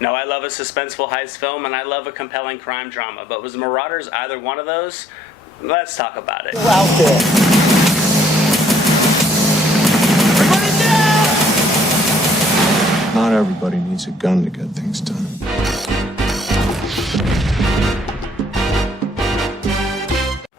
No, I love a suspenseful heist film and I love a compelling crime drama, but was Marauders either one of those? Let's talk about it. Out there. Everybody down! Not everybody needs a gun to get things done.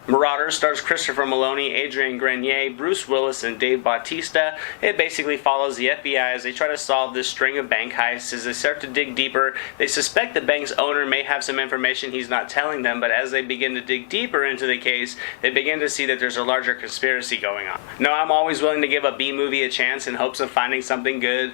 Marauders stars Christopher Meloni, Adrian Grenier, Bruce Willis, and Dave Bautista. It basically follows the FBI as they try to solve this string of bank heists. As they start to dig deeper, they suspect the bank's owner may have some information he's not telling them, but as they begin to dig deeper into the case, they begin to see that there's a larger conspiracy going on. Now, I'm always willing to give a B movie a chance in hopes of finding something good.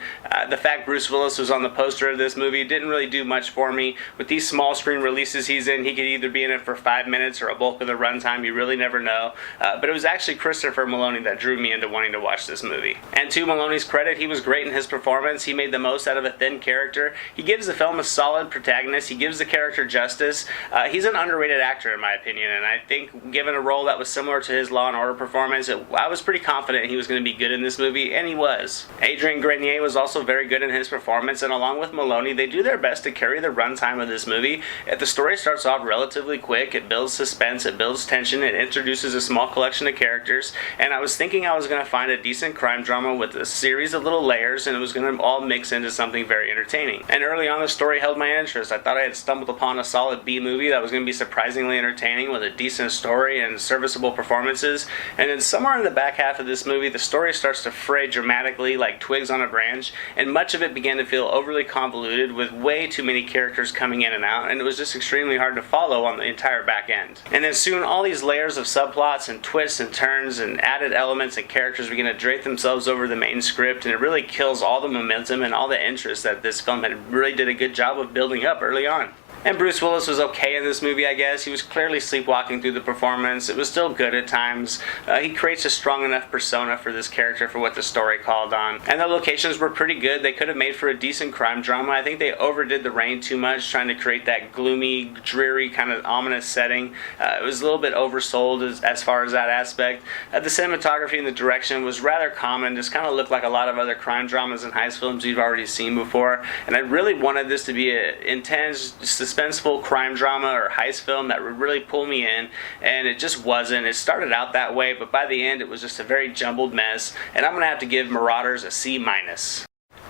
The fact Bruce Willis was on the poster of this movie didn't really do much for me. With these small screen releases he's in, he could either be in it for 5 minutes or a bulk of the runtime. You really never know. But it was actually Christopher Meloni that drew me into wanting to watch this movie. And to Meloni's credit, he was great in his performance. He made the most out of a thin character. He gives the film a solid protagonist. He gives the character justice. He's an underrated actor in my opinion, and I think given a role that was similar to his Law & Order performance, I was pretty confident he was going to be good in this movie, and he was. Adrian Grenier was also very good in his performance, and along with Meloni, they do their best to carry the runtime of this movie. If the story starts off relatively quick, it builds suspense, it builds tension, it introduces a small collection of characters, and I was thinking I was going to find a decent crime drama with a series of little layers, and it was going to all mix into something very entertaining. And early on, the story held my interest. I thought I had stumbled upon a solid B movie that was going to be surprisingly entertaining with a decent story and serviceable performances, and then somewhere in the back half of this movie, the story starts to fray dramatically like twigs on a branch, and much of it began to feel overly convoluted with way too many characters coming in and out, and it was just extremely hard to follow on the entire back end. And then soon, all these layers of subplots and twists and turns and added elements and characters begin to drape themselves over the main script, and it really kills all the momentum and all the interest that this film had really did a good job of building up early on. And Bruce Willis was okay in this movie, I guess. He was clearly sleepwalking through the performance. It was still good at times. He creates a strong enough persona for this character for what the story called on. And the locations were pretty good. They could have made for a decent crime drama. I think they overdid the rain too much, trying to create that gloomy, dreary, kind of ominous setting. It was a little bit oversold as far as that aspect. The cinematography and the direction was rather common. Just kind of looked like a lot of other crime dramas and heist films you've already seen before. And I really wanted this to be an intense, suspenseful crime drama or heist film that would really pull me in, and it just wasn't. It started out that way, but by the end it was just a very jumbled mess, and I'm gonna have to give Marauders a C-.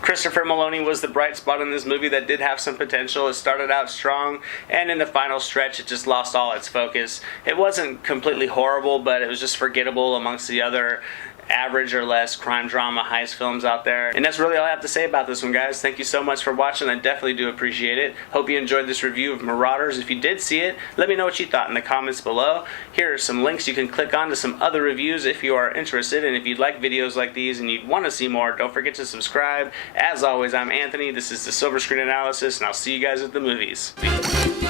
Christopher Meloni was the bright spot in this movie that did have some potential. It started out strong, and in the final stretch it just lost all its focus. It wasn't completely horrible, but it was just forgettable amongst the other average or less crime drama heist films out there. And that's really all I have to say about this one, guys. Thank you so much for watching. I definitely do appreciate it. Hope you enjoyed this review of Marauders. If you did see it, let me know what you thought in the comments below. Here are some links you can click on to some other reviews if you are interested, and if you'd like videos like these and you'd want to see more, don't forget to subscribe. As always, I'm Anthony. This is the SilverScreen Analysis, and I'll see you guys at the movies. Peace.